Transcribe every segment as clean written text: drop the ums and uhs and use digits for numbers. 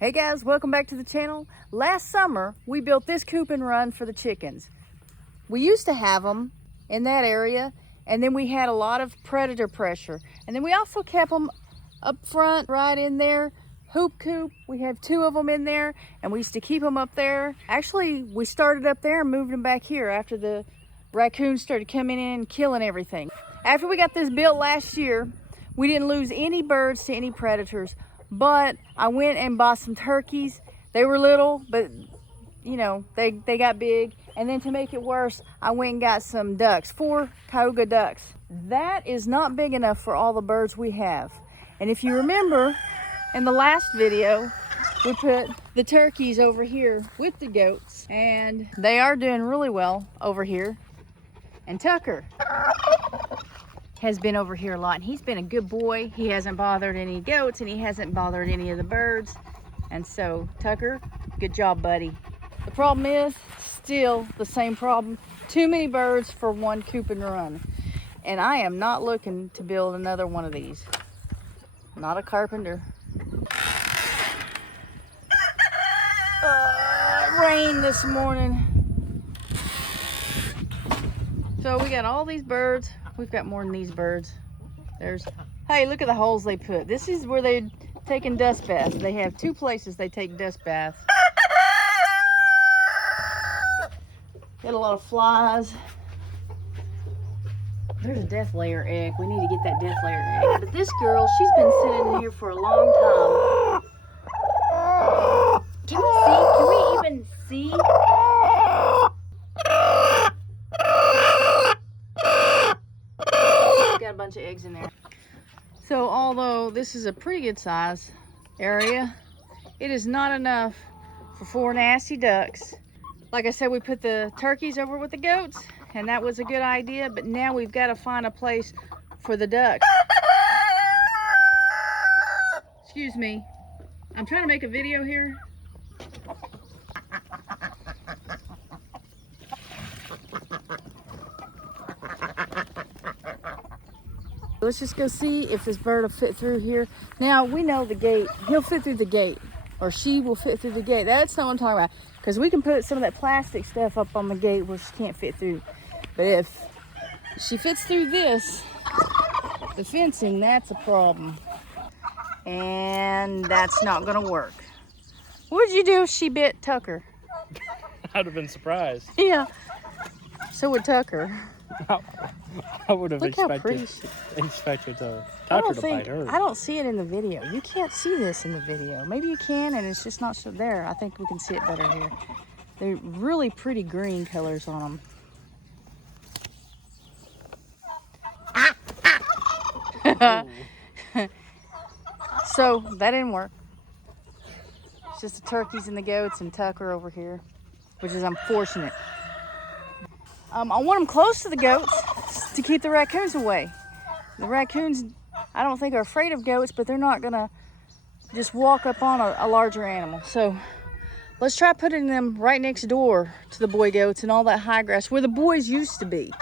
Hey guys, welcome back to the channel. Last summer, we built this coop and run for the chickens. We used to have them in that area, and then we had a lot of predator pressure. And then we also kept them up front, right in there. Hoop coop, we have 2 of them in there, and we used to keep them up there. Actually, we started up there and moved them back here after the raccoons started coming in and killing everything. After we got this built last year, we didn't lose any birds to any predators. But I went and bought some turkeys. They were little, but you know, they got big. And then to make it worse, I went and got some ducks, 4 Cayuga ducks. That is not big enough for all the birds we have. And if you remember, in the last video, we put the turkeys over here with the goats, and they are doing really well over here. And Tucker has been over here a lot, and he's been a good boy. He hasn't bothered any goats, and he hasn't bothered any of the birds. And so, Tucker, good job, buddy. The problem is still the same problem. Too many birds for one coop and run. And I am not looking to build another one of these. Not a carpenter. Rain this morning. So we got all these birds. We've got more than these birds. Hey, look at the holes they put. This is where they're taking dust baths. They have 2 places they take dust baths. Got a lot of flies. There's a death layer egg. We need to get that death layer egg. But this girl, she's been sitting in here for a long time. Can we see? Can we even see? Got a bunch of eggs in there. So although this is a pretty good size area, it is not enough for 4 nasty ducks. Like I said, we put the turkeys over with the goats, and that was a good idea, but now we've got to find a place for the ducks. Excuse me, I'm trying to make a video here. Let's just go see if this bird will fit through here. Now, we know the gate. He'll fit through the gate, or she will fit through the gate. That's not what I'm talking about, because we can put some of that plastic stuff up on the gate where she can't fit through. But if she fits through this, the fencing, that's a problem. And that's not gonna work. What would you do if she bit Tucker? I'd have been surprised. Yeah, so would Tucker. I would have Look how pretty expected Tucker to bite her. I don't see it in the video. You can't see this in the video. Maybe you can, and it's just not so there. I think we can see it better here. They're really pretty green colors on them. So that didn't work. It's just the turkeys and the goats and Tucker over here, which is unfortunate. I want them close to the goats to keep the raccoons away. The raccoons, I don't think, are afraid of goats, but they're not gonna just walk up on a larger animal. So let's try putting them right next door to the boy goats and all that high grass where the boys used to be.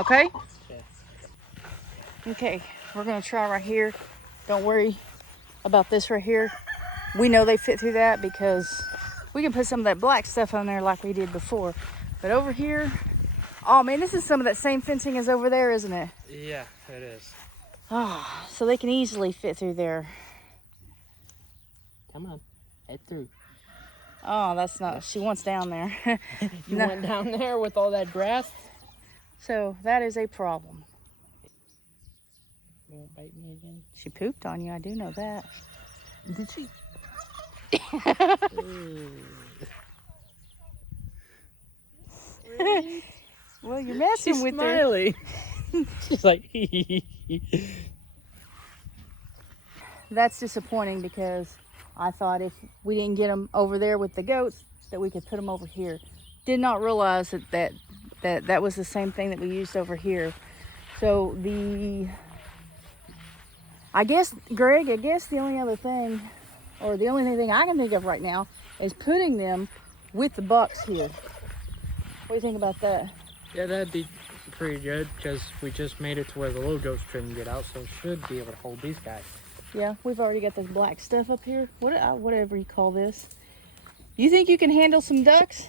Okay? Okay, we're gonna try right here. Don't worry about this right here. We know they fit through that because we can put some of that black stuff on there like we did before. But over here, oh man, this is some of that same fencing as over there, isn't it? Yeah, it is. Oh, so they can easily fit through there. Come on, head through. Oh, that's not, she wants down there. You went down there with all that grass? So that is a problem. You won't bite me again? She pooped on you, I do know that. Did she? Well, you're messing She's with smiling. Her. She's like, That's disappointing because I thought if we didn't get them over there with the goats, that we could put them over here. Did not realize that was the same thing that we used over here. So I guess, Greg, the only other thing, or the only thing I can think of right now, is putting them with the bucks here. What do you think about that? yeah, that'd be pretty good because we just made it to where the little goats couldn't get out, so it should be able to hold these guys. Yeah, we've already got this black stuff up here. Whatever you call this. You think you can handle some ducks?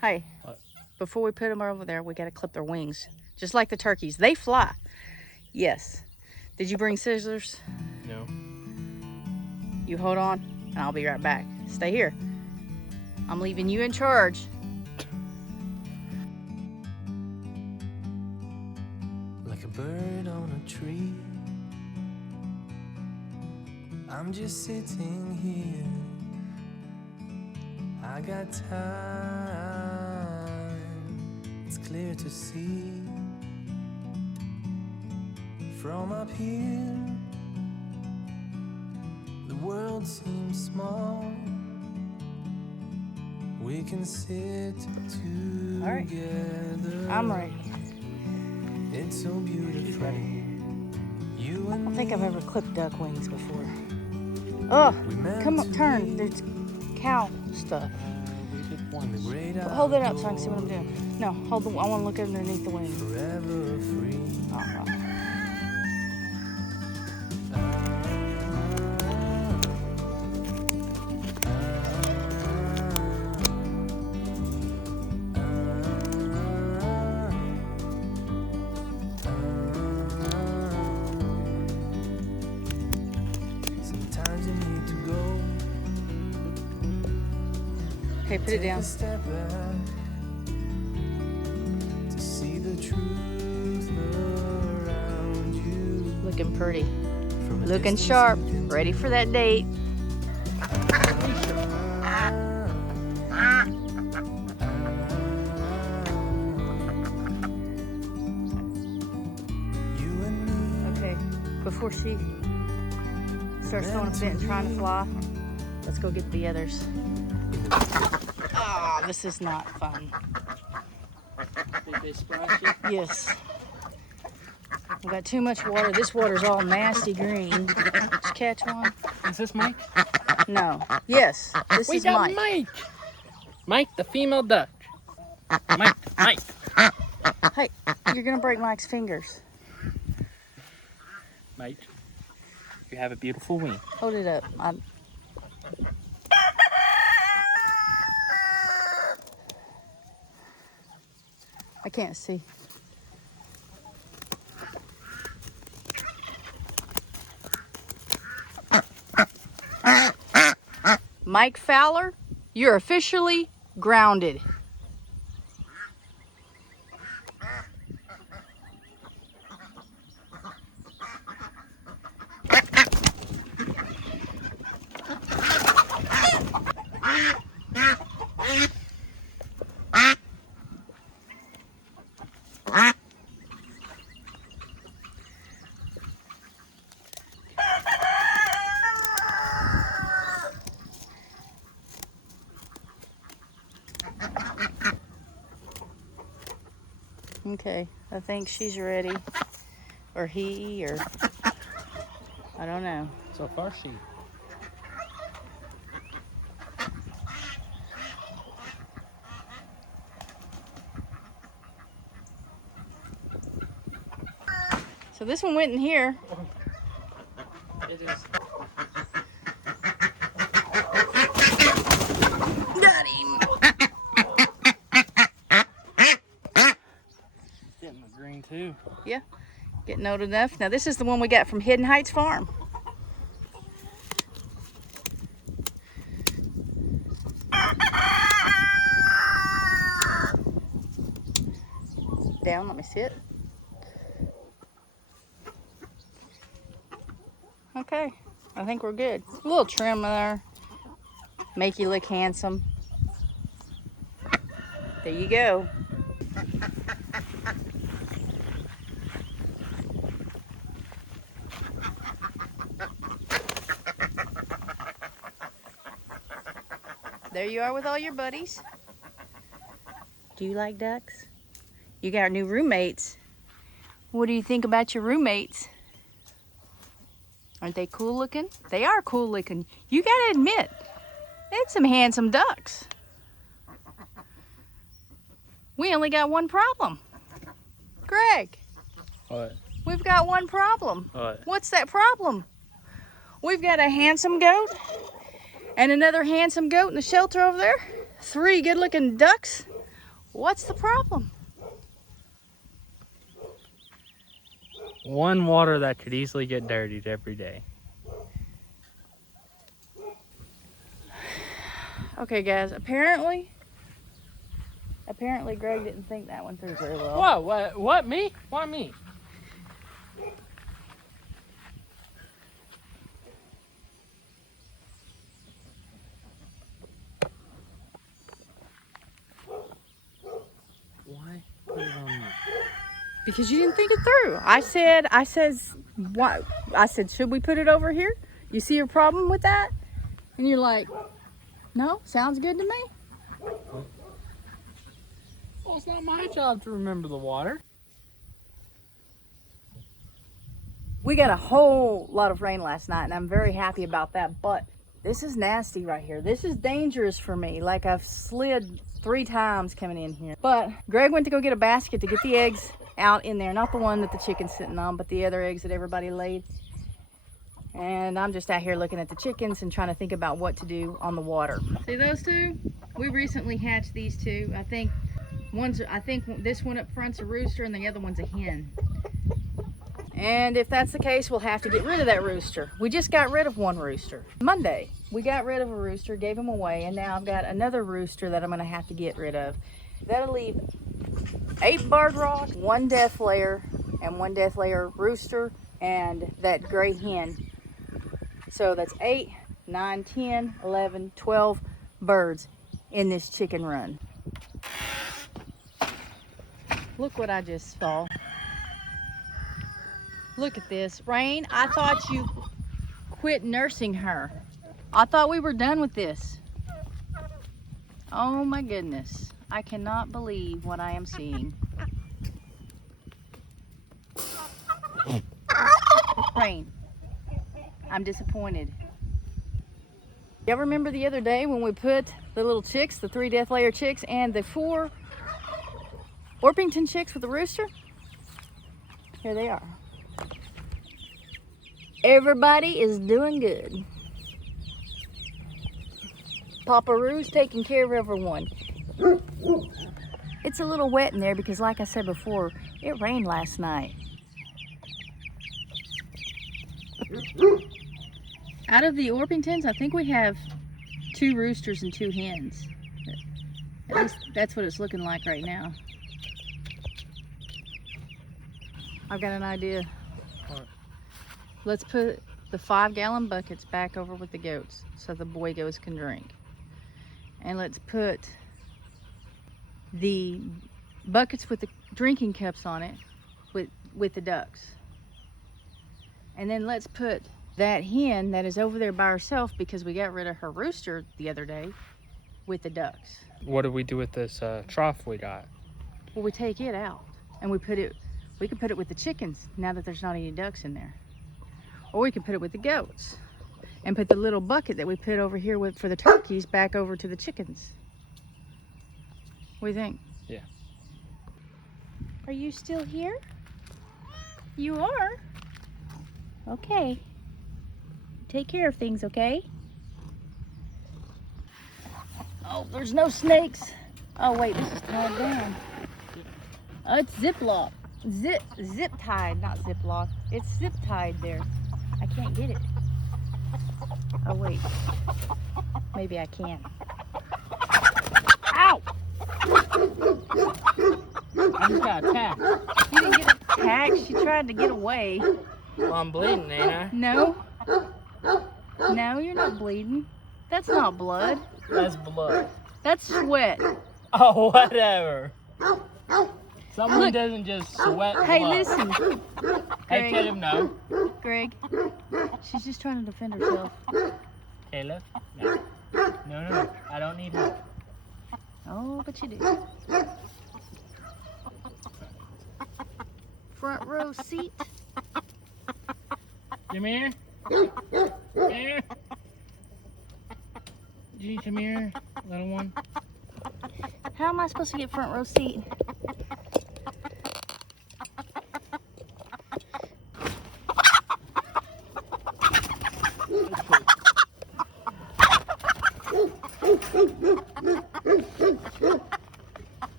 Hey, What? before we put them over there, we got to clip their wings. Just like the turkeys. They fly. Yes. Did you bring scissors? No. You hold on, and I'll be right back. Stay here. I'm leaving you in charge. Like a bird on a tree, I'm just sitting here. I got time, it's clear to see. From up here, the world seems small. We can sit together. All right. I'm ready. It's so beautiful. You I and don't think me. I've ever clipped duck wings before. Oh, come up, turn. There's cow stuff. We did in the once. great Hold it up so I can see what I'm outdoors, doing. No, hold the. I want to look underneath the wing. forever free. Oh, Sometimes you need to go. okay, put it Take down. a step back to see the truth around you. Looking pretty. From a Looking distance sharp. you can Ready for that date. You and me. Okay, before she starts going up and trying to fly, let's go get the others. Ah, this is not fun. Did they splash you? Yes. We got too much water. This water's all nasty green. Did you catch one? Is this Mike? No. Yes, this We is got Mike. Mike. Mike, the female duck. Mike. Hey, you're gonna break Mike's fingers. Mike, you have a beautiful wing. Hold it up. I can't see. Mike Fowler, you're officially grounded. Okay, I think she's ready. Or he, or I don't know. So far, she. So this one went in here. It is. Got him. Getting the green too. Yeah, getting old enough. Now this is the one we got from Hidden Heights Farm. Down, let me sit. Okay, I think we're good. A little trim there. Make you look handsome. There you go. There you are with all your buddies. Do you like ducks? You got new roommates. What do you think about your roommates? Aren't they cool looking? They are cool looking. You gotta admit, it's some handsome ducks. We only got one problem. Greg, What? we've got one problem. What? What's that problem? We've got a handsome goat and another handsome goat in the shelter over there. 3 good-looking ducks. What's the problem? One water that could easily get dirtied every day. Okay, guys, apparently Greg didn't think that one through very well. What, me? Why me? Why put it on me? Because you didn't think it through. I said, should we put it over here? You see a problem with that? And you're like, no, sounds good to me. Well, it's not my job to remember the water. We got a whole lot of rain last night, and I'm very happy about that, but this is nasty right here. This is dangerous for me. Like, I've slid 3 times coming in here. But Greg went to go get a basket to get the eggs out in there. Not the one that the chicken's sitting on, but the other eggs that everybody laid. And I'm just out here looking at the chickens and trying to think about what to do on the water. See those 2? We recently hatched these 2. I think this one up front's a rooster and the other one's a hen. And if that's the case, we'll have to get rid of that rooster. We just got rid of one rooster. Monday, we got rid of a rooster, gave him away, and now I've got another rooster that I'm gonna have to get rid of. That'll leave 8 barred rock, 1 death layer, and 1 death layer rooster, and that gray hen. So that's 8, 9, 10, 11, 12 birds in this chicken run. Look what I just saw. Look at this. Rain, I thought you quit nursing her. I thought we were done with this. Oh my goodness. I cannot believe what I am seeing. Rain, I'm disappointed. Y'all remember the other day when we put the little chicks, the 3 death layer chicks, and the 4 Orpington chicks with the rooster? Here they are. Everybody is doing good. Papa Roo's taking care of everyone. It's a little wet in there because, like I said before, it rained last night. Out of the Orpingtons, I think we have 2 roosters and 2 hens. At least that's what it's looking like right now. I've got an idea. What? Let's put the 5-gallon buckets back over with the goats so the boy goats can drink. And let's put the buckets with the drinking cups on it with the ducks. And then let's put that hen that is over there by herself because we got rid of her rooster the other day with the ducks. What do we do with this trough we got? Well, we take it out and we could put it with the chickens now that there's not any ducks in there. Or we could put it with the goats and put the little bucket that we put over here for the turkeys back over to the chickens. What do you think? Yeah. Are you still here? You are? Okay. Take care of things, okay? Oh, there's no snakes. Oh wait, this is tied down. Oh, it's ziplock. Zip tied, not ziplock. It's zip tied there. I can't get it. Oh wait. Maybe I can. Ow! I just got attacked. You didn't get attacked. She tried to get away. Well, I'm bleeding, ain't I? No. No, you're not bleeding. That's not blood. That's blood. That's sweat. Oh, whatever. Someone doesn't just sweat blood. Hey, listen. Hey, Caleb, no. Greg, she's just trying to defend herself. Caleb, no. No. I don't need help. Oh, but you do. Front row seat. Come here. Come here. Gee, come here, little one. How am I supposed to get front row seat?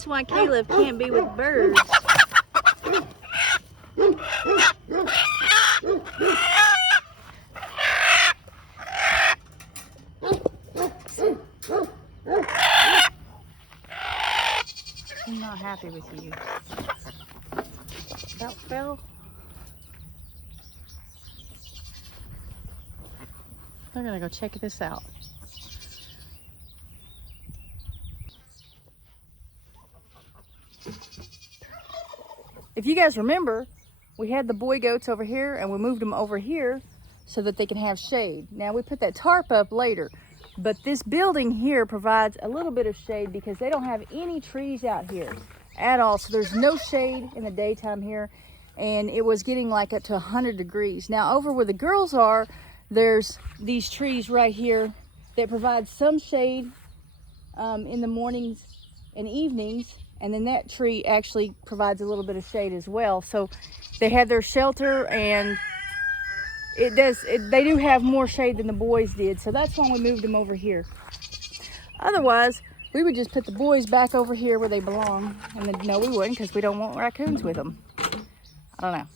That's why Caleb can't be with birds. I'm not happy with you. That fell. We're gonna go check this out. If you guys remember, we had the boy goats over here and we moved them over here so that they can have shade. Now we put that tarp up later, but this building here provides a little bit of shade because they don't have any trees out here at all. So there's no shade in the daytime here, and it was getting like up to 100 degrees. Now over where the girls are, there's these trees right here that provide some shade in the mornings and evenings, and then that tree actually provides a little bit of shade as well. So they have their shelter, and they do have more shade than the boys did. So that's why we moved them over here. Otherwise, we would just put the boys back over here where they belong. And then, no, we wouldn't, because we don't want raccoons with them. I don't know.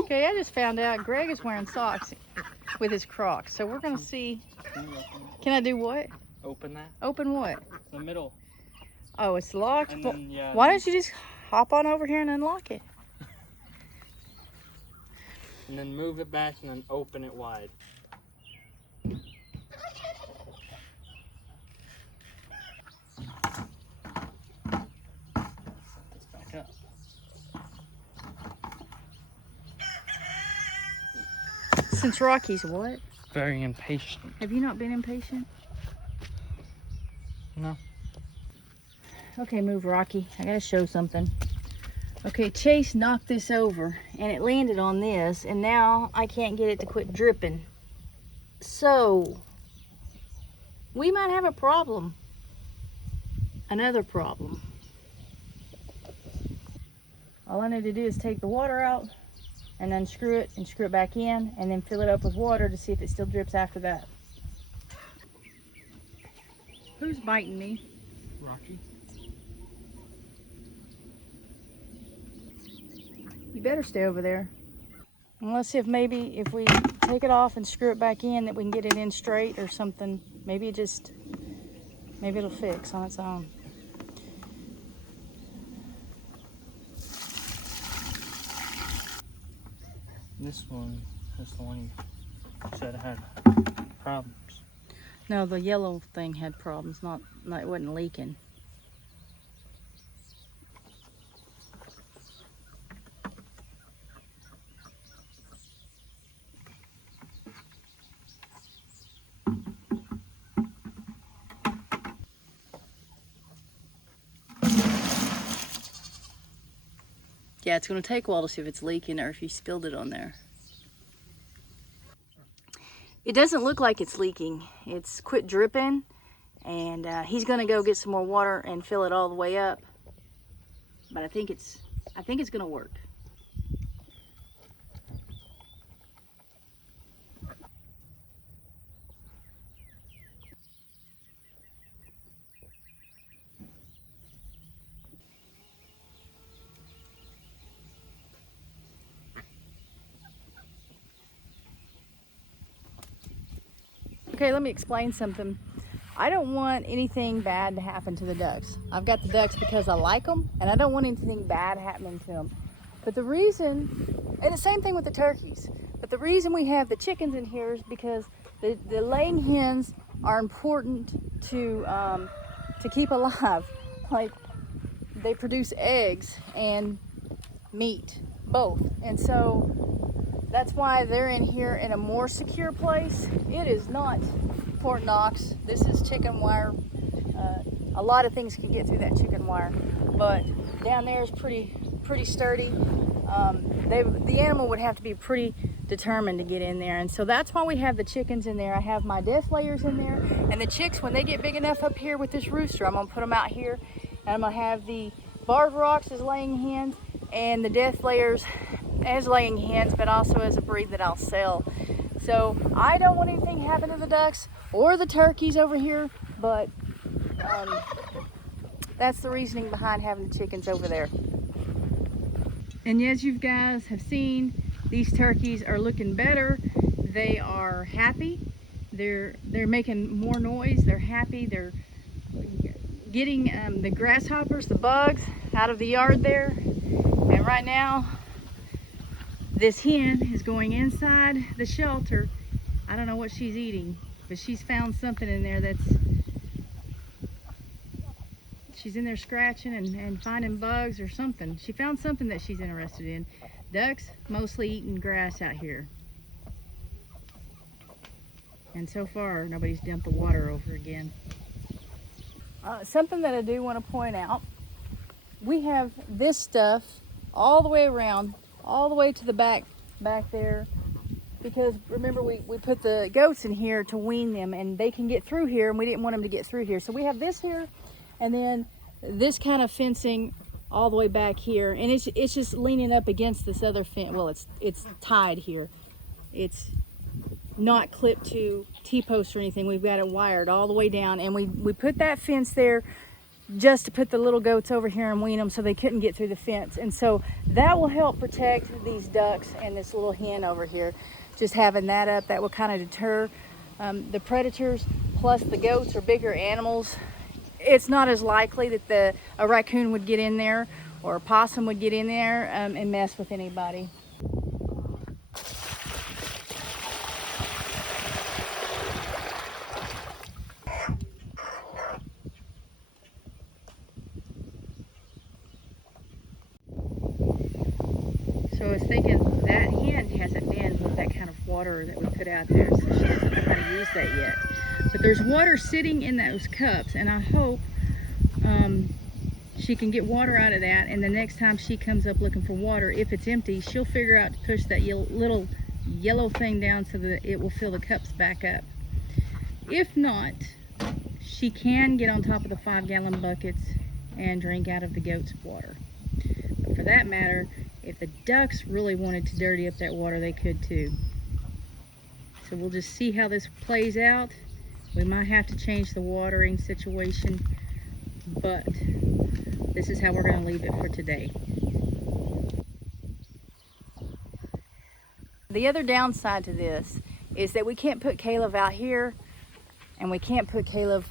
Okay, I just found out Greg is wearing socks with his Crocs. So we're gonna see. Can I do what? Open that. Open what? The middle. Oh, it's locked? And then, yeah. Why don't you just hop on over here and unlock it? And then move it back and then open it wide. Set this back up. Since Rocky's what? Very impatient. Have you not been impatient? No. Okay, move Rocky. I gotta show something. Okay, Chase knocked this over and it landed on this, and now I can't get it to quit dripping. So, we might have a problem. Another problem. All I need to do is take the water out and unscrew it and screw it back in, and then fill it up with water to see if it still drips after that. Who's biting me? Rocky. You better stay over there. And let's see if maybe if we take it off and screw it back in that we can get it in straight or something. Maybe it'll fix on its own. This one is the one you said had problems. No, the yellow thing had problems, not it wasn't leaking. Yeah, it's going to take a while to see if it's leaking or if you spilled it on there. It doesn't look like it's leaking. It's quit dripping, and he's going to go get some more water and fill it all the way up. But I think it's going to work. Okay, let me explain something. I don't want anything bad to happen to the ducks. I've got the ducks because I like them, and I don't want anything bad happening to them. But the reason, and the same thing with the turkeys, but the reason we have the chickens in here is because the laying hens are important to keep alive. Like, they produce eggs and meat, both. And so that's why they're in here in a more secure place. It is not Fort Knox. This is chicken wire. A lot of things can get through that chicken wire, but down there is pretty sturdy. The animal would have to be pretty determined to get in there, and so that's why we have the chickens in there. I have my death layers in there, and the chicks, when they get big enough up here with this rooster, I'm gonna put them out here, and I'm gonna have the barred rocks as laying hens and the death layers as laying hens, but also as a breed that I'll sell. So I don't want anything happen to the ducks or the turkeys over here, but that's the reasoning behind having the chickens over there. And as you guys have seen, these turkeys are looking better. They are happy. They're making more noise. They're happy. They're getting the grasshoppers, the bugs out of the yard there. And right now, this hen is going inside the shelter. I don't know what she's eating, but she's found something in there she's in there scratching and finding bugs or something. She found something that she's interested in. Ducks mostly eating grass out here. And so far, nobody's dumped the water over again. Something that I do want to point out, we have this stuff all the way around, all the way to the back there, because remember we put the goats in here to wean them, and they can get through here, and we didn't want them to get through here. So we have this here, and then this kind of fencing all the way back here, and it's just leaning up against this other fence. Well, it's tied here. It's not clipped to T-posts or anything. We've got it wired all the way down, and we put that fence there just to put the little goats over here and wean them so they couldn't get through the fence. And so that will help protect these ducks and this little hen over here. Just having that up, that will kind of deter the predators. Plus the goats are bigger animals. It's not as likely that a raccoon would get in there or a possum would get in there and mess with anybody. So I was thinking that hen hasn't been with that kind of water that we put out there, so she doesn't know how to use that yet. But there's water sitting in those cups, and I hope she can get water out of that, and the next time she comes up looking for water, if it's empty, she'll figure out to push that little yellow thing down so that it will fill the cups back up. If not, she can get on top of the 5-gallon buckets and drink out of the goat's water. But for that matter, if the ducks really wanted to dirty up that water, they could too. So we'll just see how this plays out. We might have to change the watering situation, but this is how we're going to leave it for today. The other downside to this is that we can't put Caleb out here, and we can't put Caleb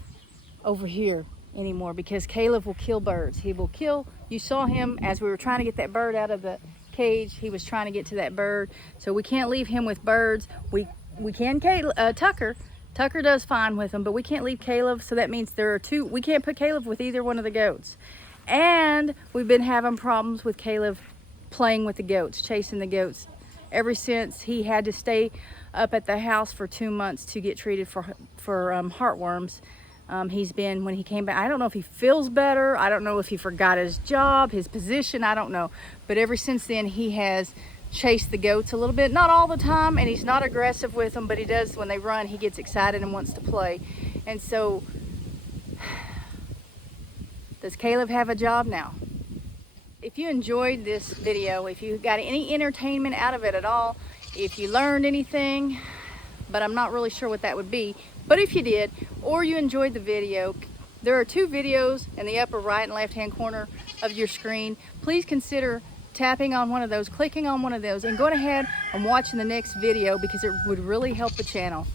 over here anymore, because Caleb will kill birds. He will kill. You saw him as we were trying to get that bird out of the cage. He was trying to get to that bird, so we can't leave him with birds. We can Tucker. Tucker does fine with them, but we can't leave Caleb, so that means there are two. We can't put Caleb with either one of the goats. And we've been having problems with Caleb playing with the goats, chasing the goats, ever since he had to stay up at the house for 2 months to get treated for heartworms. He's been, when he came back, I don't know if he feels better, I don't know if he forgot his job, his position, I don't know. But ever since then, he has chased the goats a little bit, not all the time, and he's not aggressive with them, but he does, when they run, he gets excited and wants to play. And so, does Caleb have a job now? If you enjoyed this video, if you got any entertainment out of it at all, if you learned anything, but I'm not really sure what that would be, but if you did, or you enjoyed the video, there are 2 videos in the upper right and left hand corner of your screen. Please consider tapping on one of those, clicking on one of those, and going ahead and watching the next video, because it would really help the channel.